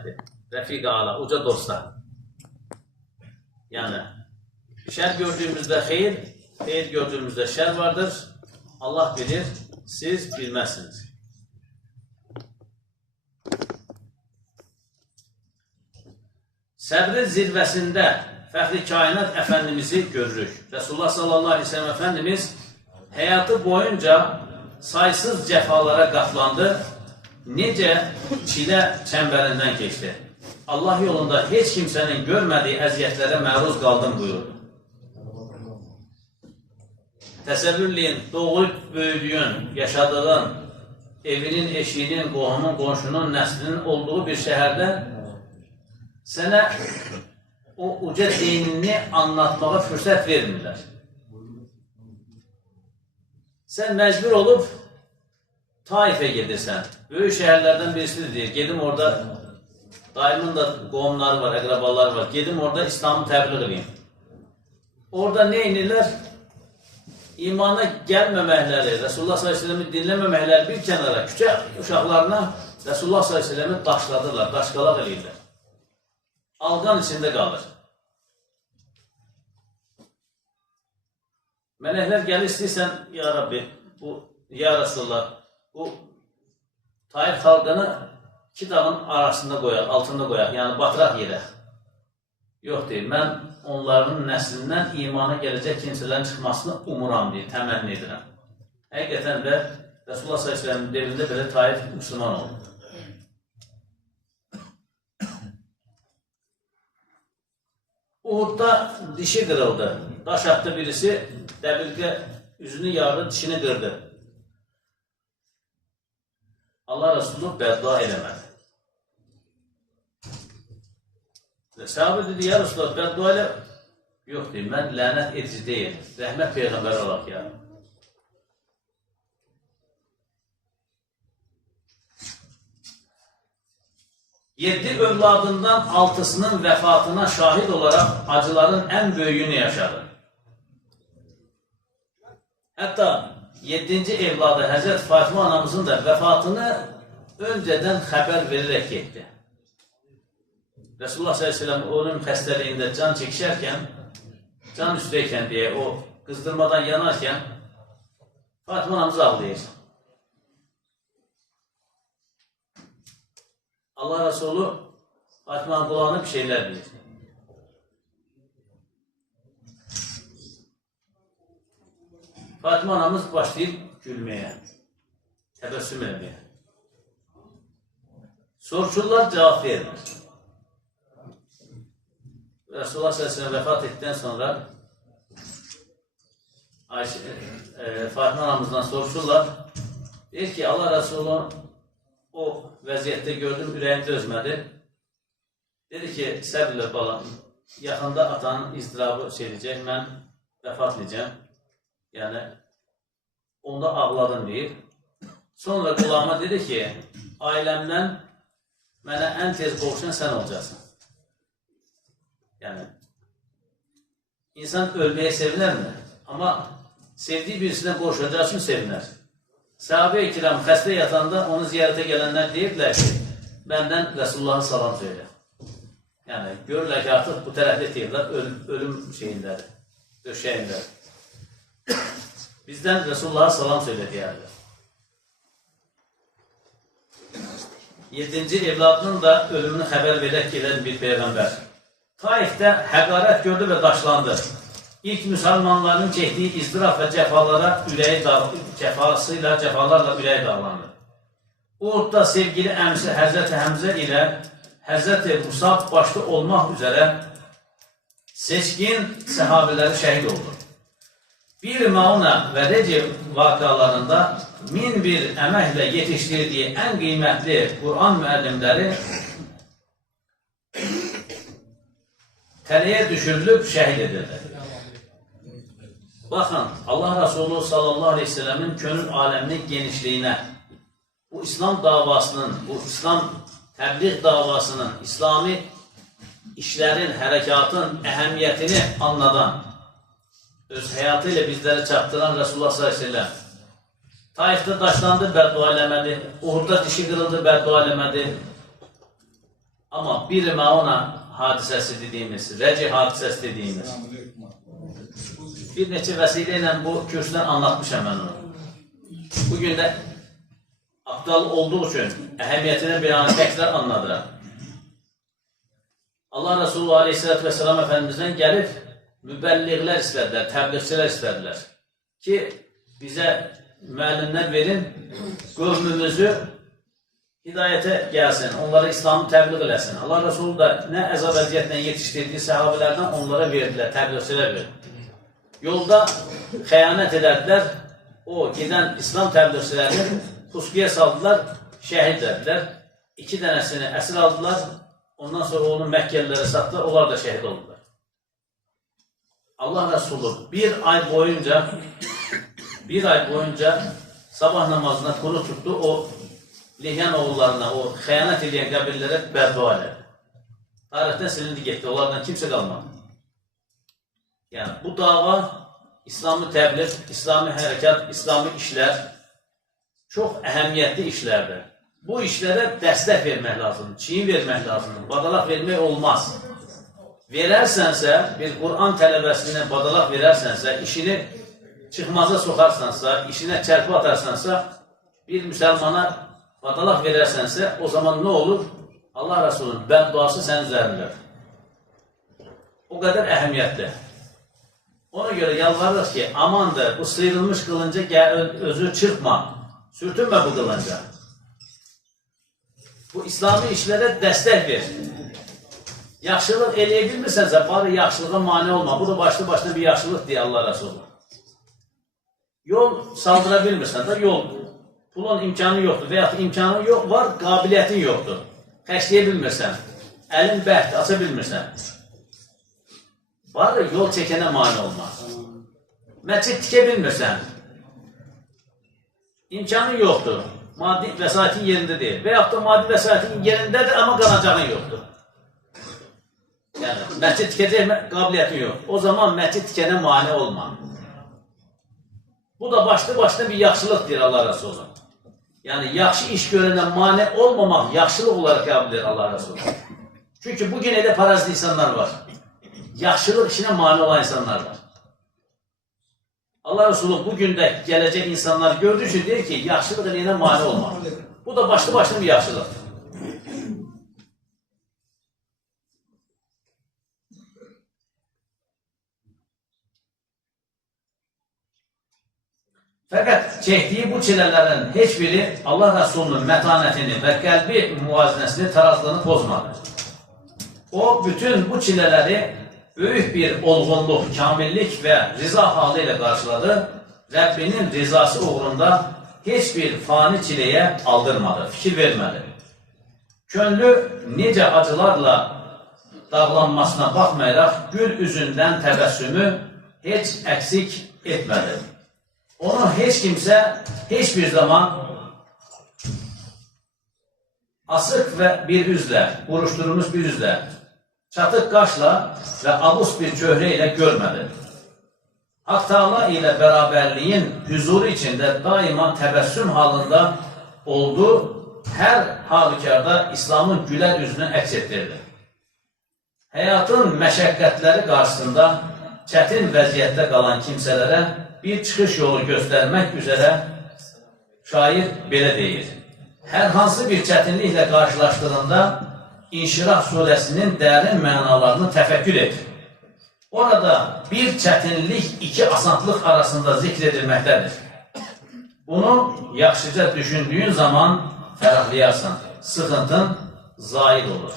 ayətdir. Rəfiq ala, uca dostlar. Yəni, şər gördüyümüzdə xeyir, xeyir gördüyümüzdə şər vardır. Allah bilir, siz bilməzsiniz. Səbrin zirvəsində fəxri kainat Əfəndimizi görürük. Resulullah sallallahu aleyhi ve sellem Əfəndimiz həyatı boyunca saysız cəfalara qatlandı, necə çilə çəmbərindən keçdi. Allah yolunda heç kimsənin görmədiyi əziyyətlərə məruz qaldım buyurdu. Təsəvvürləyin, doğulub böyüdüyün, yaşadığın, evinin, eşiyinin, qohumun, qonşunun, nəslinin olduğu bir şəhərdə sənə o uca dinini anlatmağa fürsət vermirlər. Sən məcbur olub Taifə gedirsən. Böyük şəhərlərdən birisidir deyir. Gedim orada, daimin da qohumları var, əqrabaları var. Gedim orada İslamı təbliğ edeyim. Orada nə inirlər? İmana gəlməməkləri, Resulullah s.ə.v-i dinləməməkləri bir kənara, küçə uşaqlarına Resulullah s.ə.v-i daşladırlar, daşqalaq edirlər. Alqan içində qalır. Mələklər gəlir, istəyirsən, ya Rabbi, ya Resulullah, bu Taif xalqını iki dağın arasında qoyaq, altında qoyaq, yəni batıraq yerə. Yox deyir, mən onların nəslindən imana gələcək kimsələrin çıxmasını umuram deyir, təmənni edirəm. Həqiqətən də Resulullah s.ə.v-in devində belə Taif müsəlman oldu. Uhudda dişi qırıldı. Daş atdı birisi, dəbilqə üzünü yardı, dişini qırdı. Allah Resulü bəddua eləmədi. Sahabə dedi, ya Resulullah, bəddua elə... Yox deyil, mən lənət edici deyil, rəhmət Peyğəmbər olaq ya. Yeddi övladından altısının vəfatına şahid olaraq acıların ən böyüyünü yaşadı. Hətta 7-ci evladı Həzrət Fatimə anamızın da vəfatını öncədən xəbər verərək getdi. Resulullah s.ə.v onun xəstəliyində can çəkişərkən, can üstəykən deyə, o qızdırmadan yanarkən Fatimə anamız ağlayır. Allah Resulü Fatimə qulağına bir şeylər bilir. Fatimə anamız başlayıb gülməyə, təbəssüm etməyə. Soruşurlar, cavab vermir. Resulullah s.ə.v vəfat etdikdən sonra Fatimə anamızdan soruşurlar. Deyir ki, Allah Resulü o vəziyyətdə gördüm, ürəyim dözmədi. Dedi ki, səbirlə balam, yaxında atanın izdirabı edəcək, mən vəfat edəcəm. Yəni, onda ağladım deyir. Sonra qulağıma dedi ki, ailəmdən mənə ən tez qovuşan sən olacaqsın. Yəni, insan ölməyə sevinərmi? Amma sevdiyi birisindən qovuşacağı üçün sevinər. Sahabe-i kiram xəstə yatanda onu ziyarətə gələnlər deyirlər ki, məndən Resulullah'a salam söylə. Yəni, görürlər ki, artıq bu tərəfdə deyirlər, ölüm şeyindədir, döşəyindədir. Bizdən Resulullah'a salam söylə deyərlər. 7-ci evladının da ölümünü xəbər verək gedən bir Peyğəmbər. Taifdə həqarət gördü və daşlandı. İlk müsəlmanların çəkdiyi izdiraf və cəfalarla ürəyi dağlandı. Uhudda sevgili əmsi Həzrəti Həmzə ilə Həzrəti Musab başda olmaq üzərə seçkin səhabələri şəhid oldu. Bir Mauna və Recep vaqalarında 1001 əməklə yetişdirdiyi ən qiymətli Quran müəllimləri tələyə düşürülüb şəhid edildi. Baxın, Allah Resulü sallallahu aleyhi ve sellemin könül aləminin genişliyinə, bu İslam davasının, bu İslam təbliğ davasının, İslami işlərin, hərəkatın əhəmiyyətini anladan, öz həyatı ilə bizləri çatdıran Resulullah sallallahu aleyhi ve sellem Taifdə daşlandı, bəddua eləmədi. Uhudda dişi qırıldı, bəddua eləmədi. Ama bir Mauna hadisesi dediğimiz, Reci hadisesi dediğimiz bir neçə vəsilə bu kürsüdən anlatmışam mən onu. Bugün də aktual olduğu üçün əhəmiyyətini bir an təkrar anladıram. Allah Resulü Aleyhisselatü Vesselam Efendimizdən gəlib mübəlliğlər istədilər, təbliğçilər istədilər ki, bizə müəllimlər verin, qövmümüzü hidayətə gəlsin, onlara İslamı təbliğ eləsin. Allah Resulü da nə əzab əziyyətlə yetişdirdiyi səhabələrdən onlara verdilər, təbliğçilər verdi. Yolda xəyanət edərdilər, o gedən İslam təbliğçilərini puskuya saldılar, şəhid edilər. 2 dənəsini əsir aldılar, ondan sonra onu Məkkəlilərə satdılar, onlar da şəhid oldular. Allah Resulü bir ay boyunca sabah namazına konu tuttu, o Lihyan oğullarına, o xəyanət edən qəbillərə bəddua elədi. Tarixdən silindi getdi, onlardan kimsə qalmadı. Yəni, bu dava, İslami təbliğ, İslami hərəkat, İslami işlər çox əhəmiyyətli işlərdir. Bu işlərə dəstək vermək lazımdır, çiyin vermək lazımdır, badalaq vermək olmaz. Verərsənsə, bir Quran tələbəsinə badalaq verərsənsə, işini çıxmaza soxarsansa, işinə çərpə atarsansa, bir müsəlmana badalaq verərsənsə, o zaman nə olur? Allah Resulü'nün bədduası sənin üzərindədir. O qədər əhəmiyyətli. Ona görə yalvarırıq ki, amandır, bu sıyrılmış qılınca özü çırpma, sürtünmə bu qılınca. Bu İslami işlərə dəstək ver. Yaxşılıq eləyə bilmirsənsə, bari yaxşılığa mane olma. Bu da başlı-başına bir yaxşılıq deyə Allah Resulü. Yol saldıra bilmirsən də, yol. Pulun imkanı yoxdur və yaxud imkanı var, qabiliyyətin yoxdur. Xəşləyə bilmirsən, əlin bəhd, aça bilmirsən. Bari yol çəkənə mane olmaz. Məscid tikə bilmirsən, imkanın yoxdur, maddi vəsaitin yerində deyil. Və yaxud da maddi vəsaitin yerindədir, amma qanacağın yoxdur. Yəni, məscid tikəcək qabiliyyətin yox. O zaman məscid tikənə mane olma. Bu da başlı-başına bir yaxşılıq deyir Allah Resulü. Yəni, yaxşı iş görənə mane olmamaq yaxşılıq olaraq qəbul edir Allah Resulü. Çünki bugün elə parazit insanlar var. Yaxşılıq işinə mane olan insanlar var. Allah Resulü bugün də gələcək insanlar gördüyü üçün deyir ki, yaxşılıq eləyənə mane olmaq. Bu da başlı-başına bir yaxşılıq. Fəqət çəkdiyi bu çilələrin heç biri Allah Resulünün mətanətini və qəlbi müvazinəsini, tarazlığını pozmadı. O, bütün bu çilələri böyük bir olğunluq, kamillik və riza halı ilə qarşıladı. Rəbbinin rizası uğrunda heç bir fani çiləyə aldırmadı, fikir vermədi. Könlü necə acılarla dağlanmasına baxmayaraq, gül üzündən təbəssümü heç əksik etmədi. Onu heç kimsə, heç bir zaman asıq və bir üzlə, buruşturulmuş bir üzlə, çatıq qaşla və abus bir çöhrə ilə görmədi. Hak Teala ilə bərabərliyin hüzuru içində daima təbəssüm halında oldu, hər halükarda İslamın gülər üzünü əks etdirdi. Həyatın məşəqqətləri qarşısında çətin vəziyyətdə qalan kimsələrə bir çıxış yolu göstərmək üzərə şair belə deyir. Hər hansı bir çətinliklə qarşılaşdığında İnşirah surəsinin dərin mənalarını təfəkkür et. Orada bir çətinlik, 2 asanlıq arasında zikr edilməkdədir. Bunu yaxşıca düşündüyün zaman fərahlayarsan, sıxıntın zaid olur.